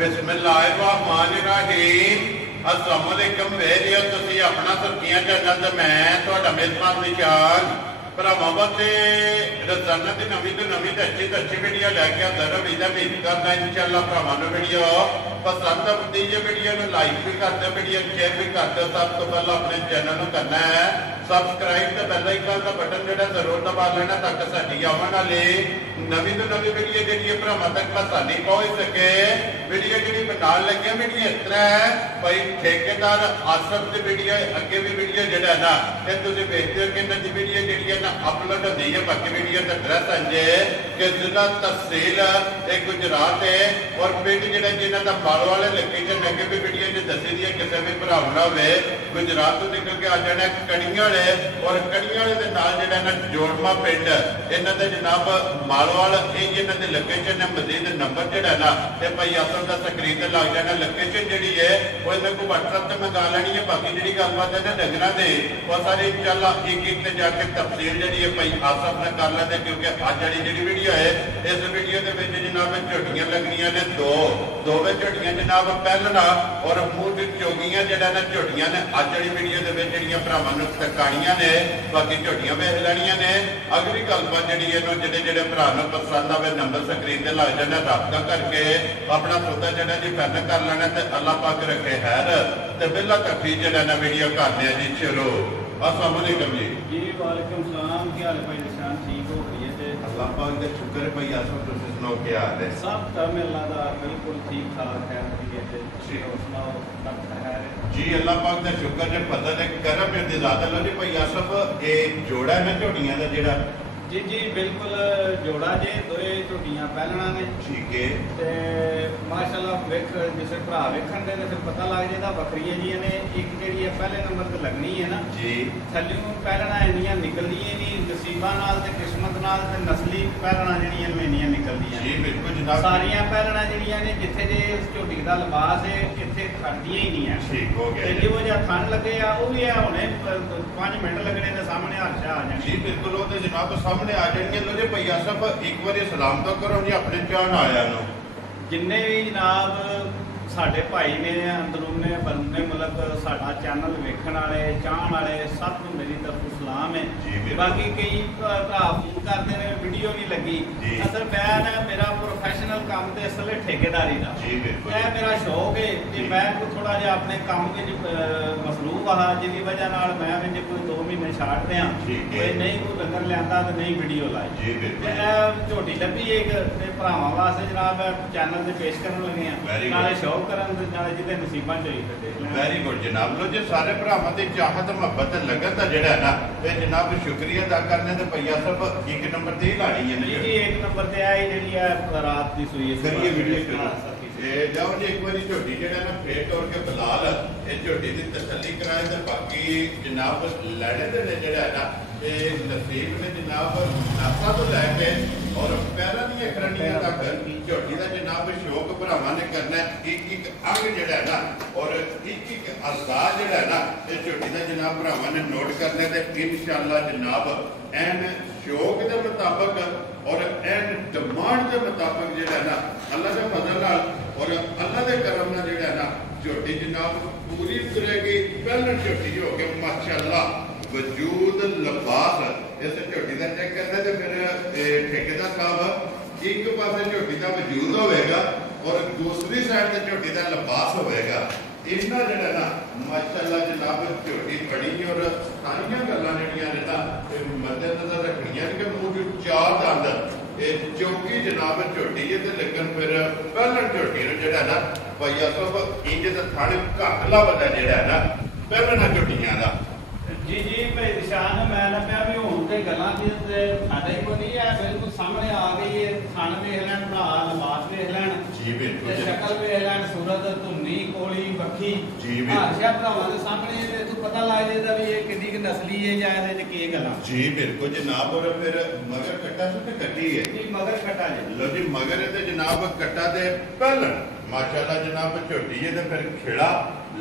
बिस्मिल्लाहिर्रहमानिर्रहीम। अस्सलाम वालेकुम वेरियो तुसी अपना सुर्खियां चैनल ते मैं तुहाडा मेजबान निशान भरावां वास्ते रोजाना की नवीं तो अच्छी वीडियो लैके आंदा रवीदा उम्मीद करदा इंशाअल्लाह भरावां नूं वीडियो पसंद आती है। वीडियो में लाइक भी कर दो, वीडियो शेयर भी कर दो। सब तो पहले अपने चैनल को करना है सबसक्राइब, तो बेल आइकन का बटन जो जरूर दबा लेना ताकि साडी आने वाली नवीं तो नवीं वीडियो जी भरावां तक आसानी पहुंच सके। वीडियो जी बनाने लगे वीडियो इस तरह है भाई ठेकेदार आसफ की वीडियो अगे भी वीडियो जोड़ा ना ये तुम देखते हो कि इन्होंने वीडियो जी है ना अपलोड होती है। बाकी वीडियो का एड्रैस है कि जिला तहसील गुजरात है और पिंड जो जिन्हों का बाल वाले लोकेशन अगे भी वीडियो जो दसी दी है किसी भी भरावना हो गुजरात तो निकल के आ जाना कड़ियां और कड़ियां के नाल जो जोड़मा पिंड इन्हों के जनाब मालवाल ये इन्हों की लोकेशन है। मजीद नंबर जोड़ा ना तो भाई आसम का स्क्रीन से लग जाना। लोकेशन जी है वो इन्होंने को व्हाट्सएप से मंगा लेनी है। बाकी जी गलबात है डंगर से वो सारी इंशाअल्लाह एक जाके तफसील जी है भाई आसफ ने कर लेते क्योंकि अज वाली जी वीडियो है इस वीडियो के जनाब झोटियां लगनियां ने दो झोटियां जनाब पहलना और मूंह चोगियां जरा ना झोटियां ने अज वाली वीडियो के भरावां नूं टकाणियां ने। बाकी झोटियां वेख लैनियां ने। अगली गलबात जी जो भरा पसंद आए नंबर स्क्रीन से लग जाना रब्ता करके अपना सौदा जरा जी फैन कर लेना। तो अल्लाह पाक रखे खैर तो बिला कट्ठी जरा ना वीडियो करते हैं जी शुरू। अस्सलाम वालेकुम जी। जी वालेकुम सलाम। क्या हाल है भाई निशान? ठीक हो गई है? अल्लाह पाक का शुक्र है भाई आसम तुम सुनाओ क्या हाल है? सब काम अल्लाह दा बिल्कुल ठीक ठाक है। सुनाओ सब खैर है जी? अल्लाह पाक का शुक्र है फजल है करम है ज़्यादा लो जी भाई आसफ ये जोड़ा है ना झोटियां का जेड़ा? जी जी बिल्कुल जोड़ा जे दोए झोटियां पहलना ने। ठीक है ते माशाअल्लाह वेख जिसे भरा वेखण दे फिर पता लग जाता बकरियां जी ने एक जी पहले नंबर ते लगनी है ना जी। थल्लियों पहलना इन्नियां निकलदियां नहीं नसीबा नाल ते किस्मत नाल ते नस्ली पहलना जड़ियां इन्नियां निकलदियां जी बिल्कुल जनाब। सारियां पहलना जड़ियां ने जिथे जे इस झोटी दा लिबास है इत्थे खड़दियां ही नहीं है। ठीक हो गया जो जिहा थन लगे आ वो भी है हुणे 5 मिनट लगने ते सामने हर्षा आ जानी। जी बिल्कुल वो तो जनाब सामने आ जाएंगे। लो जी भाई आसफ एक बार सलाम तो करो जी अपने चाहन आया नो जिन्ने भी जनाब साडे भाई ने अंदरूने बंदे मुल्क साडा चैनल वेखण वाले चाहण वाले सब नूं मेरी तरफ सलाम है। बाकी कई भरा फोन करते हैं वीडियो नहीं लगी। असल मैं मेरा प्रोफैशनल काम तो इसलिए ठेकेदारी का यह मेरा शौक है कि मैं थोड़ा जिहा अपने काम के मसरूफ हाँ जिसकी वजह नाल मैं कोई 2 महीने छाड़ दिया नहीं कोई डंगर लिया तो नहीं वीडियो लाई झोटी लभी एक भरावां वास्ते जनाब चैनल से पेश करन लगे हैं नाले शौक करन नाले जिहदे नसीबां च होई फिर वेरी गुड जनाब। लो जी सारे भरावां दी चाहत मुहब्बत लगन दा जेड़ा है ना ते जनाब शुक्रिया अदा करने ते भैया सब एक नंबर ते ही लानी है जी जी एक नंबर ते आई जेहड़ी है रात दी सुई है करिए वीडियो जाओ जी एक बार झोटी जेड़ा ना फेर तोड़ के बिलाल ये झोटी की तसल्ली कराए तो बाकी जनाब लड़े दे ने जेड़ा है ना ये नसीब ने जनाब नासा तो लैके और पैरों दी खरनियां तक झोटी का जनाब शौक भरावां ने करना एक अंग जेड़ा है ना और एक अज़ा जेड़ा है ना ये झोटी का जनाब भरावां ने नोट करना ते इंशाअल्लाह जनाब एन शौक के मुताबिक और एन डिमांड के मुताबिक जेड़ा है ना अल्लाह के फजल नाल और अल्लाह के करम नाल जेड़ा है ना झोटी जनाब पूरी उतरेगी। पहले झोटी हो गई माशाअल्लाह वजूद लिबास इस झोटी का चेक करना तो फिर ठेकेदार साहब एक पास झोटी का वजूद होगा और दूसरी साइड से झोटी का लिबास होगा। इन्ना जरा ना माशाअल्लाह जनाब झोटी बड़ी और सारिया गल्लां जड़ियां ने ना मद्देनजर रखनियां कि मूंह चार दंद चौकी जनाब झोटी है तो लेकिन फिर पहलन झोटी जरा ना भैया सब इंज तो थाने घटला बता जरा ना पहलना झोटियां का। जी जी भाई निशान मैं ना मैं भी हूं ते गल्लां दी साडे को नहीं है बिल्कुल सामने आ गई है। थान वेख लैण भरा लिबास वेख लैण जी बिल्कुल शक्ल वेख लैण सूरत धुन्नी कोली बखी जी हाशिया भरावां दे सामने तू पता लग जाएगा भी ये किड्डी क नस्ली है या इहदे च की गल्लां। जी बिल्कुल जनाब और फिर मगर कट्टा से कट्टी है जी मगर कट्टा जी। लो जी मगर है जनाब कट्टा दे पहलन माशाअल्लाह जनाब झोटी है तो फिर खिड़ा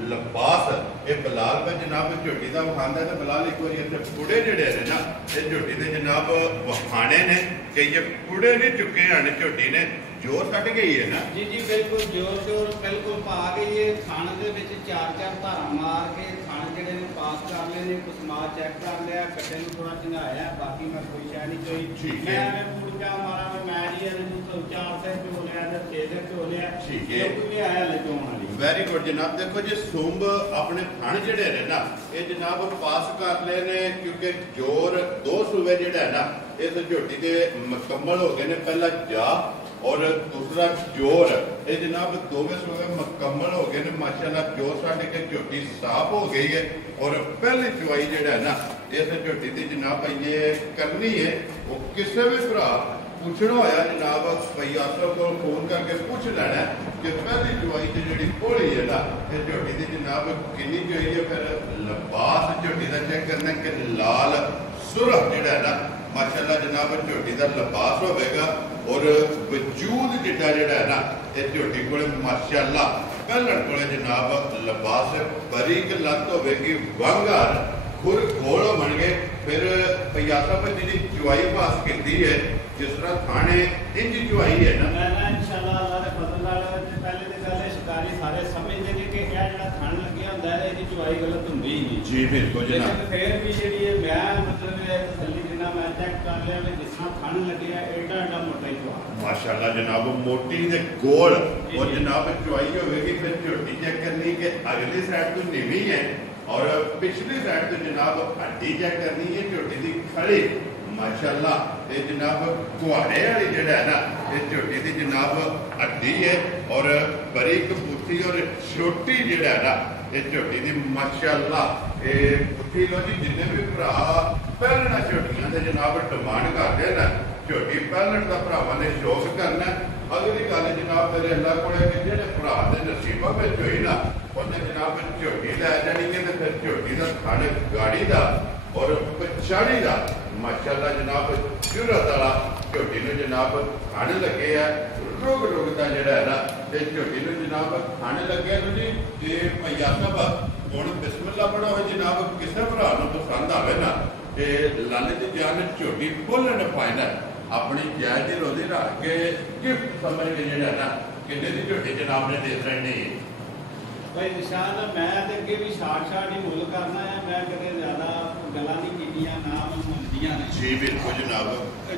लिबास ये बिलाल पे जनाब झोटी का विखांदा तो बिलाल एक बार इतने पुड़े जड़े ने ना ये झोटी के जनाब विखाने ने कि ये पुड़े नहीं चुके हैं झोटी ने जोर कट गई है ना जी जी बिल्कुल जोर बिल्कुल पा के ये थाने दे विच 4-4 धारा मार के थाने जेडे ने पास कर ले ने कुछ समाज चेक कर लिया कट्टे नु थोड़ा चंगाया बाकी मैं कोई शय नहीं कोई मैं पूरा मारा मैं जी इन्हू तो 4 से पे हो लिया या 6 से पे हो लिया ठीक है कोई आया लचोण वाली वेरी गुड जनाब देखो जी सुंब अपने थण जेडे ने ना ये जनाब पास कर ले ने क्योंकि जोर 2 सूबे जेड़ा है ना इस झोटी दे मुकम्मल हो गए ने पहला जा और दूसरा जोर ये जनाब दोवें सूबे मुकम्मल हो गए ने माशाल्लाह जोर साढ़े के झोटी साफ हो गई है और पहली चुवाई जेड़ा है ना इस झोटी की जनाब ये करनी है वो किसी भी भरा पूछना होया जनाब भाई आसर को फोन करके पूछ लेना कि पहली चुवाई जी घोड़ी है ना ये झोटी की जनाब किन्नी चुई है फिर लिबास झोटी का चेक करना कि लाल सुरख जिहड़ा है ना माशाल्लाह जनाब झोटी का लिबास होगा और वजूद जिड्डा जिहड़ा है ना ये झोटी को माशाल्लाह पहलन को जनाब लिबास बरीक लत्त होगी वांगार खुर घोल बन गए फिर पयासा पर जी चुवाई पास की है जिस तरह थाने इंज चुवाई है ना इंशाल्लाह अल्लाह दे फजल नाल पहले ते गल शिकारी सारे समझदे ने कि यह जेड़ा थान लग्या हुंदा है इसदी चुवाई गलत हुंदी ही नहीं जी बिल्कुल जनाब फिर भी जेडी है मैं मतलब तसल्ली देना मैं चेक कर लिया कि जिस तरह थान लग्या एडा एडा मोटा ही चुवा माशाल्लाह जनाब मोटी ते गोल और जनाब चुवाई होगी फिर झोटी चेक करनी कि अगली साइड तो नीवी है और पिछली साइड तो जनाब हड्डी चेक करनी है झोटी की खड़ी माशाल्लाह ये जनाब कुहाड़े वाली जड़ा है ना ये झोटी की जनाब हड्डी है और बरीक पुथी और छोटी जड़ा है ना ये झोटी की माशाल्लाह ये पुथी लो जी जिन्ने भी भरा पहलना झोटियां से जनाब डिमांड करते हैं ना झोटी पहलन का भरावां ने शौक करना अगली गल जनाब मेरे अल्लाह को जो भरा के नसीबा में होई ना उन्हें जनाब झोटी लै जानी है फिर झोटी का थण गाड़ी का और पछाड़ी का माशाल्लाह जनाब जुरत वाला झोटी में जनाब थण लगे है रुग रुग का जड़ा है ना ये झोटी में जनाब थण लगे जी ये भैया साहब हुण बिस्मिल्लाह पढ़ो जनाब किसी भरा पसंद आवे ना ये लालच जान झोटी फुल एंड फाइनल अपनी जायज रोजी रख के गिफ्ट समझ के जड़ा ना किन्ने की झोटी जनाब ने दे रही भाई निशान मैं अगे भी शार्ट ही मुल करना है मैं कदे ज्यादा गल्लां नहीं कीतियां ना मनदियां ने जी बिल्कुल जनाब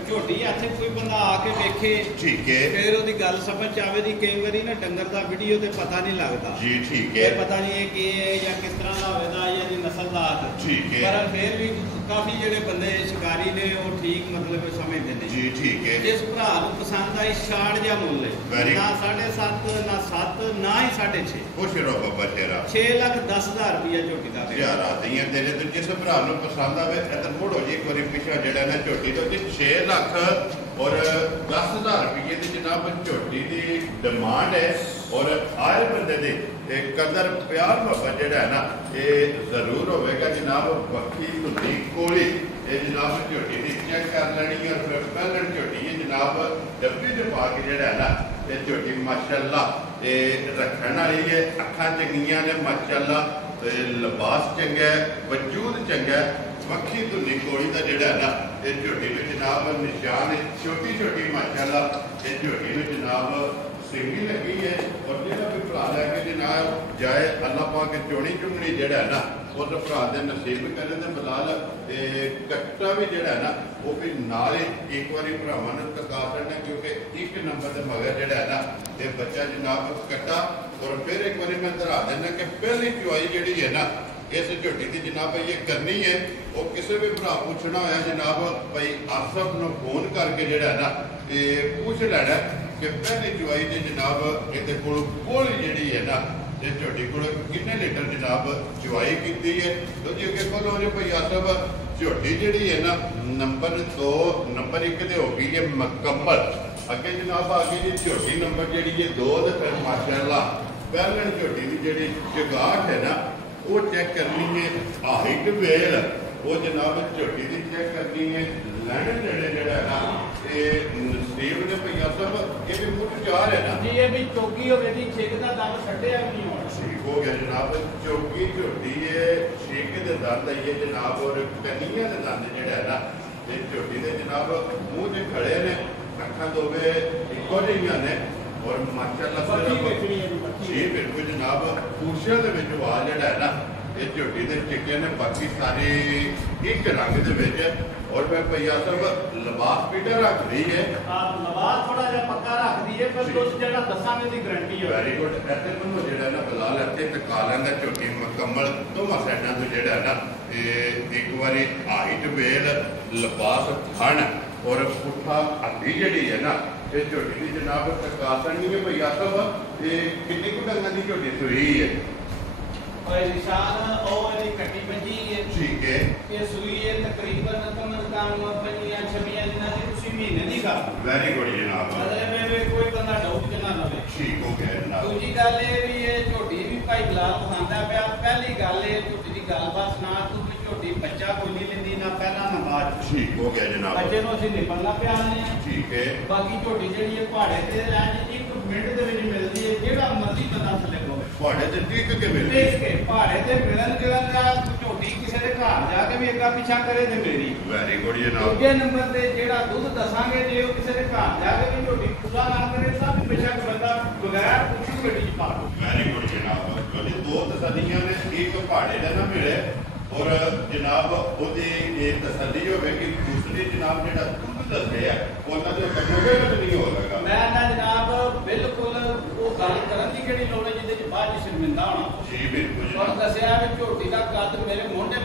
झोटी इत्थे कोई बंदा आके देखे ठीक है फिर ओदी गल समझ आवे दी कई बारी ना डंगर दा वीडियो ते पता नहीं लगता जी ठीक है पता नहीं है कि या किस तरह दा होवेगा या दी नस्लदार ठीक है पर फिर भी काफी जेडे बंदे शिकारी ने वो ठीक मतलब समझदे ने जी ठीक है जिस भरा नूं पसंद आई शार्ट जा मुल है ना 7.5 ना 7 ना ही 6.5 खुश रहो बाबा तेरा 6,10,000 रुपया झोटी का यार आदियां तेरे तो जिस भरा नूं पसंद आवे इधर मुड़ो जी एक बारी पिछड़ा जेड़ा ना झोटी तो 6 लाख और 10,000 रुपये की जनाब झोटी की डिमांड है और आए बंदे दे कदर प्यार मोहब्बत जेड़ा है ना ये जरूर होगा जनाब बखी धुंधी कोली ये जनाब झोटी की चेक कर लेनी और फिर पहलन झोटी ये जनाब डब्बी च पा के जेड़ा है ना ये झोटी माशाल्लाह ये रखने वाली है अखां चंगियां ने माशाल्लाह लिबास चंगा है वजूद चंगा है मक्खी धुंधी कोली का जेड़ा है ना ये झोटी में जनाब निशान छोटी छोटी माशाल्लाह ये झोटी में जनाब सिंगी लगी है और जो भी भरा लैके जनाब जाए अल्लाह पाक चोनी चुंगनी जड़ा है ना उस भरा के नसीब करे तो फिलहाल कट्टा भी जड़ा है ना वो भी नाल एक बार भरावान टका देना क्योंकि एक नंबर के मगर जड़ा है ना ये बच्चा जनाब कट्टा और फिर एक बार मैं धरा देना कि पहली चुवाई जी है ना इस झोटी की जनाब ये करनी है वो किसी भी भरा पूछना होया जनाब भाई आसफ न फोन करके जड़ा है ना ये पूछ लेना कि पहली चुवाई जी जनाब ये कोल जी है ना ये झोटी को कितने लीटर जनाब चुवाई की है तो जी अगे बोलो जो भाई आसफ झोटी जी है ना नंबर 2 नंबर 1 तो होगी है मुकम्मल अगे जनाब आ गई जी झोटी नंबर जी 2 तो फिर माशाल्लाह पहलन झोटी की जी जगाट है ना वो चेक करनी है हाइट वेल वो जनाब झोटी की चेक करनी है लैंड जेड़े जेड़ा है ना ये नसीब ने भैया साहब ये भी मुठ चार है ना जी ये भी चौकी हो गई छेक दा दम छड्डिया नहीं होना ठीक हो गया जनाब चौकी झोटी है छेक दे दंद है जनाब और कनिया दे दंद जेड़ा है ना ये झोटी दे जनाब मुंह ते खड़े ने अखां दोवे ਇੱਕੋ ਜਿਹੀਆਂ ਨੇ ਔਰ ਮਾਸ਼ਾਅੱਲਾ ਜੀ ਬਿਲਕੁਲ ਜਨਾਬ ਖੁਸ਼ੀਆਂ ਦੇ ਵਿੱਚ ਵਾਲ ਜਿਹੜਾ ਹੈ ਨਾ ਇਹ ਝੋਟੀ ਦੇ ਟਿੱਕੇ ਨੇ ਬਾਕੀ ਸਾਰੇ ਇੱਕ ਰੰਗ ਦੇ ਵਿੱਚ ਔਰ ਮੈਂ ਭਈਆ ਸਾਹਿਬ ਲਿਬਾਸ ਪੀਟਰ ਰੱਖਦੀ ਹੈ ਲਿਬਾਸ ਥੋੜਾ ਜਿਹਾ ਪੱਕਾ ਰੱਖਦੀ ਹੈ ਪਰ ਤੁਸੀਂ ਜਿਹੜਾ ਦੱਸਾਂਗੇ ਦੀ ਗਾਰੰਟੀ ਹੈ ਵੈਰੀ ਗੁੱਡ ਇੱਥੇ ਤੁਹਾਨੂੰ ਜਿਹੜਾ ਨਾ ਬਲਾਲ ਇੱਥੇ ਟਿਕਾ ਲੈਂਦਾ ਝੋਟੀ ਮੁਕੰਮਲ ਦੋਵਾਂ ਸਾਈਡਾਂ ਤੋਂ ਜਿਹੜਾ ਨਾ ਇਹ ਇੱਕ ਵਾਰੀ ਹਾਈਟ ਵੇਲ ਲਿਬਾਸ ਥਣ ਔਰ ਪੁੱਠਾ ਅੱਡੀ ਜਿਹੜੀ ਹੈ ਨਾ ਇਹ ਝੋਟੀ ਦੀ ਜਨਾਬ ਟਿਕਾ ਨਹੀਂ ਹੈ ਭਈਆ ਸਾਹਿਬ ਇਹ ਕਿੰਨੀ ਕੁ ਡੰਗਾਂ ਦੀ ਝੋਟੀ ਸੂਈ ਹੈ ਭਾਈ ਨਿਸ਼ਾਨ ਉਹ ਇਹਦੀ ਕੱਟੀ ਵੱਜੀ ਹੈ ਠੀਕ ਹੈ ਇਹ ਸੂਈ ਹੈ ਤਕਰੀਬਨ ਕਮ ਸੇ ਕਮ 25-26 ਦਿਨਾਂ ਦੀ ਤੁਸੀਂ ਮਹੀਨੇ ਦੀ ਕਰ ਵੈਰੀ ਗੁੱਡ ਜਨਾਬ ਮਤਲਬ ਇਹ ਕੋਈ ਬੰਦਾ ਡਾਊਟ ਨਾ ਲਵੇ ਠੀਕ ਹੋ ਗਿਆ ਜਨਾਬ ਦੂਜੀ ਗੱਲ ਇਹ ਵੀ ਇਹ ਝੋਟੀ ਵੀ ਭਾਈ ਬਲਾਲ ਪਸੰਦਾ ਪਿਆ ਪਹਿਲੀ ਗੱਲ ਇਹ ਝੋਟੀ ਦੀ ਗੱਲਬਾਤ ਸੁਣਾ ਤੂੰ ਵੀ ਝੋਟੀ ਬੱਚਾ ਕੋਈ ਨਹੀਂ ਲੈਂਦੀ ਨਾ ਪਹਿਲਾਂ ਨਾ ਬਾਅਦ ਠੀਕ ਹੋ ਗਿਆ ਜਨਾਬ ਬੱਚੇ ਨੂੰ ਅਸੀਂ ਨਿਪਲਣਾ ਪਿਆ ਨੇ ਠੀਕ ਹੈ ਬਾਕੀ ਝੋਟੀ ਜਿਹੜੀ ਹੈ ਪਹਾੜੇ ਤੇ ਰਹਿ ਇੱਕ ਮਿੰਟ ਦੇ ਵਿੱਚ ਮਿਲਦੀ ਹੈ ਜਿਹੜਾ ਮਰਜ਼ੀ ਬੰਦਾ ਥੱਲੇ ਕੋਵੇ ਪਹਾੜੇ ਤੇ ਟਿਕ ਕੇ ਮਿਲਦੀ ਕੇ ਪਹਾੜੇ ਤੇ ਮਿਲਣ ਗਿਲਣ ਦਾ ਝੋਟੀ ਕਿਸੇ ਦੇ ਘਰ ਜਾ ਕੇ ਵੀ ਅੱਗਾ ਪਿੱਛਾ ਕਰੇ ਤੇ ਮੇਰੀ ਵੈਰੀ ਗੁੱਡ ਜਨਾਬ ਦੂਜੇ ਨੰਬਰ ਤੇ ਜਿਹੜਾ ਦੁੱਧ ਦੱਸਾਂਗੇ ਜੇ ਉਹ ਕਿਸੇ ਦੇ ਘਰ ਜਾ ਕੇ ਵੀ ਝੋਟੀ ਪੂਰਾ ਨਾ ਕਰੇ ਤਾਂ ਵੀ ਬੇਸ਼ੱਕ ਬੰਦਾ ਬਗੈਰ ਪੁੱਛੂ ਗੱਡੀ ਚ ਪਾ ਦੋ ਵੈਰੀ ਗੁੱਡ ਜਨਾਬ ਉਹਦੀ ਦੋ ਤਸੱਲੀਆਂ ਨੇ ਇੱਕ ਪਹਾੜੇ ਦਾ ਨਾ ਮਿਲੇ ਔਰ ਜਨਾਬ ਉਹਦੀ ਇਹ ਤਸੱਲੀ ਹੋਵੇ ਕਿ ਦੂਸਰੀ ਜਨਾਬ ਜਿਹੜਾ ਦੁੱਧ ਦੱਸਦੇ ਆ ਉਹਨਾਂ ਦੇ ਕੰਨੋਗੇ ਨਹੀਂ ਹੋ ਲਗਾ ਮੈਂ ਨਾ ਜਨਾਬ ਬਿਲਕੁਲ ਉਹ ਗੱਲ ਕਰਨ ਦੀ ਕਿਹੜੀ ਲੋੜ ਹੈ ਜਿਹਦੇ ਚ ਬਾਅਦ ਚ ਸ਼ਰਮਿੰਦਾ ਹੋਣਾ ਜੀ ਬਿਲਕੁਲ ਔਰ ਦੱਸਿਆ ਵੀ ਝੋਟੀ ਦਾ ਕੱਦ ਮੇਰੇ ਮੋਢੇ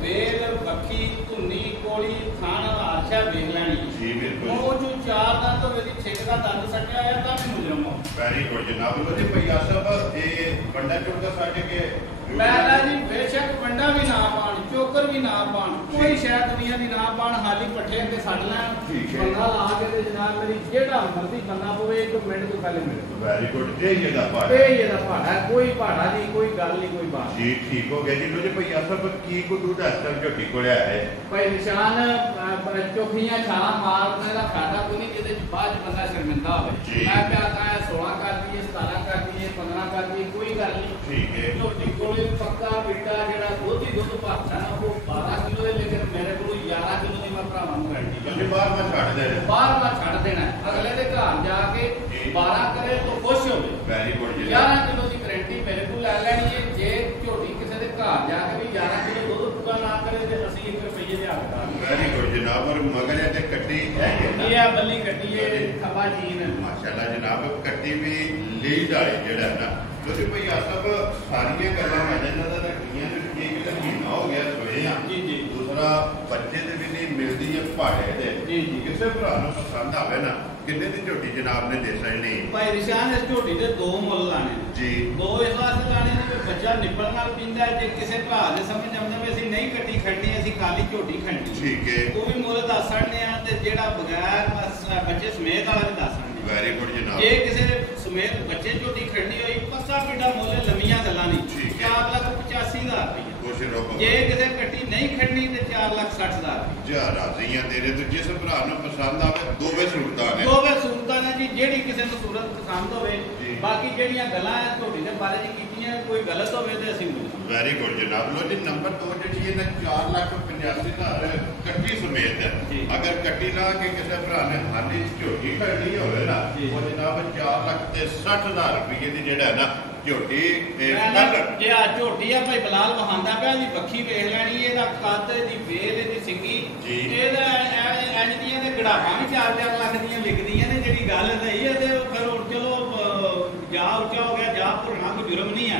ਵੇਲ ਬੱਖੀ ਧੁੰਨੀ ਕੋਲੀ ਖਾਣ ਆਛਾ ਵੇਖ ਲੈਣੀ ਜੀ ਬਿਲਕੁਲ ਉਹ ਜੋ ਚਾਰ ਦੰਦ ਤੋਂ ਮੇਰੀ ਛਿੱਕ ਦਾ ਦੰਦ ਸੱਟਿਆ ਹੋਇਆ ਤਾਂ ਵੀ ਮੁਜਰਮ ਹੋ ਵੈਰੀ ਗੁੱਡ ਜਨਾਬ ਉਹਦੇ ਭਈਆ ਸਾਹਿਬ ਇਹ ਬੰਡਾ ਚੁੱਕਾ ਸਾਡੇ ਕੇ ਮੈਂ ਨਾ ਜੀ ਬੇਸ਼ੱਕ ਵੰਡਾ ਵੀ ਨਾ ਪਾਣ ਚੋਕਰ ਵੀ ਨਾ ਪਾਣ ਕੋਈ ਸ਼ਾਇਦ ਦੁਨੀਆ ਦੀ ਨਾ ਪਾਣ ਹਾਲੀ ਪੱਠੇ ਤੇ ਛੱਡ ਲੈਣ ਬੰਦਾ ਲਾ ਕੇ ਤੇ ਜਨਾਬ ਮੇਰੀ ਜਿਹੜਾ ਮਰਜ਼ੀ ਬੰਦਾ ਪਵੇ ਇੱਕ ਮਿੰਟ ਤੋਂ ਪਹਿਲੇ ਮਿਲੇ ਵੈਰੀ ਗੁੱਡ ਇਹ ਇਹਦਾ ਪਾੜਾ ਇਹ ਇਹਦਾ ਪਾੜਾ ਕੋਈ ਪਾੜਾ ਨਹੀਂ ਕੋਈ ਗੱਲ ਨਹੀਂ ਕੋਈ ਬਾਤ ਜੀ ਠੀਕ ਹੋ ਗਿਆ ਜੀ ਲੋਜੇ ਭਈਆ ਸਾਹਿਬ ਕੀ ਕੋ ਦੁੱਧ ਅਸਰ ਝੋਟੀ ਕੋਲ ਆਇਆ ਹੈ ਭਾਈ ਨਿਸ਼ਾਨ ਚੋਖੀਆਂ ਛਾਲਾਂ ਮਾਰਨੇ ਦਾ ਫਾਇਦਾ ਕੋਈ ਨਹੀਂ ਜਿਹਦੇ ਚ ਬਾਅਦ ਬੰਦਾ ਸ਼ਰਮਿੰਦਾ ਹੋਵੇ ਮੈਂ ਕਹਤਾ ਹੈ 16 ਕਰ ਦਈਏ 17 ਕਰ ਦਈਏ 15 ਕਰ ਦਈਏ ਕੋਈ ਗੱਲ ਨਹੀਂ ਠੀਕ ਹੈ ਝੋਟੀ ਕੋਲੇ ਪੱਕਾ ਬਿੱਟਾ ਜਿਹੜਾ ਦੁੱਧ ਭਰਦਾ ਨਾ ਉਹ 12 ਕਿਲੋ ਦੇ ਲੇਕਿਨ ਮੇਰੇ ਕੋਲ 11 ਕਿਲੋ ਦੀ ਮੈਂ ਭਰਾਵਾਂ ਨੂੰ ਗਾਰੰਟੀ ਜੀ ਬਾਹਰ ਮੈਂ ਛੱਡ ਦੇਣਾ ਬਾਹਰ ਮੈਂ ਛੱਡ ਦੇਣਾ ਅਗਲੇ ਦੇ ਘਰ ਜਾ ਕੇ 12 ਕਰੇ ਤਾਂ ਖੁਸ਼ ਹੋਵੇ ਵੈਰੀ ਗੁੱਡ ਜੀ 11 ਕਿਲੋ ਦੀ ਗਾਰੰਟੀ ਮੇਰੇ ਕੋਲ ਲੈ ਲੈਣੀ ਹੈ ਜੇ ਝੋਟੀ ਕਿਸੇ ਦੇ ਘਰ ਜਾ ਕੇ ਵੀ 11 ਕਿਲੋ ਦੁੱਧ ਪੂਰਾ ਨਾ ਕਰੇ ਤੇ ਅਸੀਂ 1 ਰੁਪਏ ਦੇ ਹੱਕ ਦਾਂਗੇ ਵੈਰੀ ਗੁੱਡ ਜਨਾਬ ਔਰ ਮਗਰ ਇਹ ਤੇ ਕੱਟੀ ਹੈ ਇਹ ਆ ਬੱਲੀ ਕੱਟੀ ਹੈ ਖਬਾ ਜੀਨ ਮਾਸ਼ਾਅੱਲਾ ਜਨਾਬ ਕੱਟੀ ਵੀ ਲੀਡ ਵਾਲੀ ਜਿਹੜਾ ਨਾ ਕਿਉਂਕਿ ਭਈ ਆ ਸਭ ਸਾਰੀਆਂ ਗੱਲਾਂ ਮੈਂ ਇਹਨਾਂ ਦਾ ਰੱਖੀਆਂ ਨੇ ਇੱਕ ਤਾਂ ਮਹੀਨਾ ਹੋ ਗਿਆ ਸੋਏ ਆ ਜੀ ਜੀ ਦੂਸਰਾ ਬੱਚੇ ਦੇ ਵੀ ਨਹੀਂ ਮਿਲਦੀ ਹੈ ਪਹਾੜੇ ਦੇ ਜੀ ਜੀ ਕਿਸੇ ਭਰਾ ਨੂੰ ਪਸੰਦ ਆਵੇ ਨਾ ਕਿੰਨੇ ਦੀ ਝੋਟੀ ਜਨਾਬ ਨੇ ਦੇ ਸਕਣੀ ਭਾਈ ਰਿਸ਼ਾਨ ਇਸ ਝੋਟੀ ਦੇ ਦੋ ਮੁੱਲ ਲਾਣੇ ਜੀ ਦੋ ਇਸ ਵਾਸਤੇ ਲਾਣੇ ਨੇ ਕਿ ਬੱਚਾ ਨਿਪਲ ਨਾਲ ਪੀਂਦਾ ਜੇ ਕਿਸੇ ਭਰਾ ਦੇ ਸਮਝ ਆਉਂਦਾ ਵੀ ਅਸੀਂ ਨਹੀਂ ਕੱਟੀ ਖੜਨੀ ਅਸੀਂ ਖਾਲੀ ਝੋਟੀ ਖੜਨੀ ਠੀਕ ਹੈ ਉਹ ਵੀ ਮੁੱਲ ਦੱਸ ਸਕਦੇ ਆ ਤੇ ਜਿਹੜਾ ਬਗੈਰ ਬੱਚੇ ਸਮੇਤ ਵਾਲਾ ਵੀ ਦੱਸ ਸਕਦੇ ਵੈਰੀ ਗੁੱਡ ਜਨਾਬ ਜੇ ਕਿਸੇ ਦੇ ਸਮੇਤ ਬੱਚੇ ਝੋਟੀ ਖੜਨੀ ਹੋਈ ਪੱਕਾ ਬਿੱਡਾ ਮੁੱਲ ਲੰਮੀਆਂ ਗੱਲਾਂ ਨਹੀਂ 4,85,000 ਰੁਪਏ ਖੁਸ਼ ਰਹੋ ਜੇ ਕਿਸੇ ਕੱਟੀ ਨਹੀਂ ਖੜਨੀ ਤੇ 4,60,000 ਜਾ ਰਾਜ਼ੀਆਂ ਤੇਰੇ ਤੇ ਜਿਸ ਭਰਾ ਨੂੰ ਪਸੰਦ ਆਵੇ ਦੋਵੇਂ ਸੂਰਤਾਂ ਨੇ ਦੋਵੇਂ ਸੂਰਤਾਂ ਨੇ ਜੀ ਜਿਹੜੀ ਕਿਸੇ ਨੂੰ ਸੂਰਤ ਪਸੰਦ ਹੋਵੇ ਬਾਕੀ ਜਿਹੜੀਆਂ ਗੱਲਾਂ ਝੋਟੀ ਦੇ ਬਾਰੇ ਜੀ ਕੀਤੀਆਂ ਕੋਈ ਗਲਤ ਹੋਵੇ ਤੇ ਅਸੀਂ ਵੈਰੀ ਗੁੱਡ ਜਨਾਬ ਲੋ ਜੀ ਨੰਬਰ 2 ਜਿਹੜੀ ਹੈ ਨਾ 4,85,000 ਕੱਟੀ ਸਮੇਤ ਹੈ ਅਗਰ ਕੱਟੀ ਲਾ ਕੇ ਕਿਸੇ ਭਰਾ ਨੇ ਹਾਲੀ ਝੋਟੀ ਖੜਨੀ ਹੋਵੇ ਨਾ ਉਹ ਜਨਾਬ 4,60,000 ਰੁਪਏ ਦੀ ਜਿਹੜਾ ਹੈ ਨਾ ਝੋਟੀ ਜੇ ਆ ਝੋਟੀ ਆ ਭਾਈ ਬਲਾਲ ਵਹਾਂਦਾ ਪਿਆ ਦੀ ਬੱਖੀ ਵੇਖ ਲੈਣੀ ਇਹਦਾ ਕੱਦ ਦੀ ਵੇਲ ਦੀ ਸਿੰਗੀ ਇਹਦਾ ਐਜ ਦੀਆਂ ਦੇ ਗੜਾਵਾਂ ਵੀ 4-4 ਲੱਖ ਦੀਆਂ ਵਿਕਦੀਆਂ ਨੇ ਜਿਹੜੀ ਗੱਲ ਨਹੀਂ ਹੈ ਤੇ ਫਿਰ ਹੁਣ ਚਲੋ ਜਾ ਉੱਚਾ ਹੋ ਗਿਆ ਜਾ ਭੁੱਲਣਾ ਕੋਈ ਜੁਰਮ ਨਹੀਂ ਆ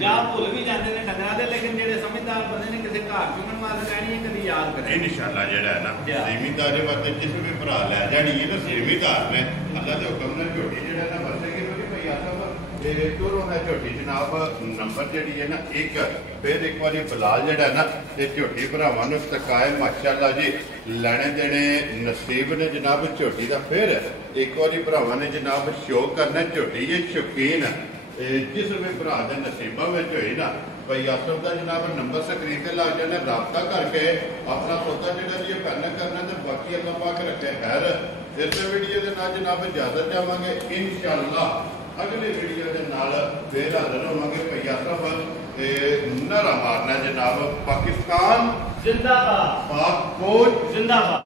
ਜਾ ਭੁੱਲ ਵੀ ਜਾਂਦੇ ਨੇ ਡੰਗਰਾਂ ਦੇ ਲੇਕਿਨ ਜਿਹੜੇ ਸਮਝਦਾਰ ਬੰਦੇ ਨੇ ਕਿਸੇ ਘਰ ਚੁਣਨ ਵਾਸਤੇ ਕਹਿਣੀ ਕਦੀ ਯਾਦ ਕਰੇ ਇਨਸ਼ਾਅੱਲਾ ਜਿਹੜਾ ਹੈ ਨਾ ਜ਼ਿਮੀਂਦਾਰ ਵਾਸਤੇ ਜਿਸ ਵੀ ਭਰਾ ਲੈ ਜਾਣੀ ਇਹ ਨਾ ਜ਼ਿਮੀਂਦਾਰ ਨੇ ਅੱਲਾ ਦੇ ਹੁਕਮ ਨਾਲ ਝੋਟੀ ਜਿਹੜਾ ਨਾ ਵਰਤੇਗੀ ਮੇਰੀ ਭਈ ਆਸਾ ਤੇ ਚੋਰੋਂ ਦਾ ਝੋਟੀ ਜਨਾਬ ਨੰਬਰ ਜਿਹੜੀ ਹੈ ਨਾ ਇੱਕ ਫਿਰ ਇੱਕ ਵਾਰੀ ਬਲਾਲ ਜਿਹੜਾ ਨਾ ਤੇ ਝੋਟੀ ਭਰਾਵਾਂ ਨੂੰ ਤਕਾਏ ਮਾਸ਼ਾਅੱਲਾ ਜੀ ਲੈਣੇ ਦੇਣੇ ਨਸੀਬ ਨੇ ਜਨਾਬ ਝੋਟੀ ਦਾ ਫਿਰ ਇੱਕ ਵਾਰੀ ਭਰਾਵਾਂ ਨੇ ਜਨਾਬ ਸ਼ੌਕ ਕਰਨਾ ਝੋਟੀ ਇਹ ਸ਼ੌਕੀਨ ਜਿਸ ਵੀ ਭਰਾ ਦੇ ਨਸੀਬਾਂ ਵਿੱਚ ਹੋਈ ਨਾ ਭਈ ਆਸਫ ਦਾ ਜਨਾਬ ਨੰਬਰ ਸਕਰੀਨ ਤੇ ਲੱਗ ਜਾਣਾ ਰਾਬਤਾ ਕਰਕੇ ਆਪਣਾ ਸੌਦਾ ਜਿਹੜਾ ਜੀ ਕਰਨਾ ਤੇ ਬਾਕੀ ਅੱਲਾਹ ਪਾਕ ਰੱਖੇ ਖੈਰ ਇਸ ਵੀਡੀਓ ਦੇ ਨਾਲ ਜਨਾਬ ਇਜਾਜ਼ਤ ਚਾਹਾਂਗੇ ਇਨਸ਼ਾਅੱਲਾ ਅਗਲੇ ਵੀਡੀਓ ਦੇ ਨਾਲ ਫੇਰ ਹਾਜ਼ਰ ਹੋਵਾਂਗੇ ਭਈ ਆਸਫ ਤੇ ਨਾਰਾ ਮਾਰਨਾ ਜਨਾਬ ਪਾਕਿਸਤਾਨ ਜ਼ਿੰਦਾਬਾਦ ਪਾਕ ਫੌਜ ਜ਼ਿੰਦਾਬਾਦ।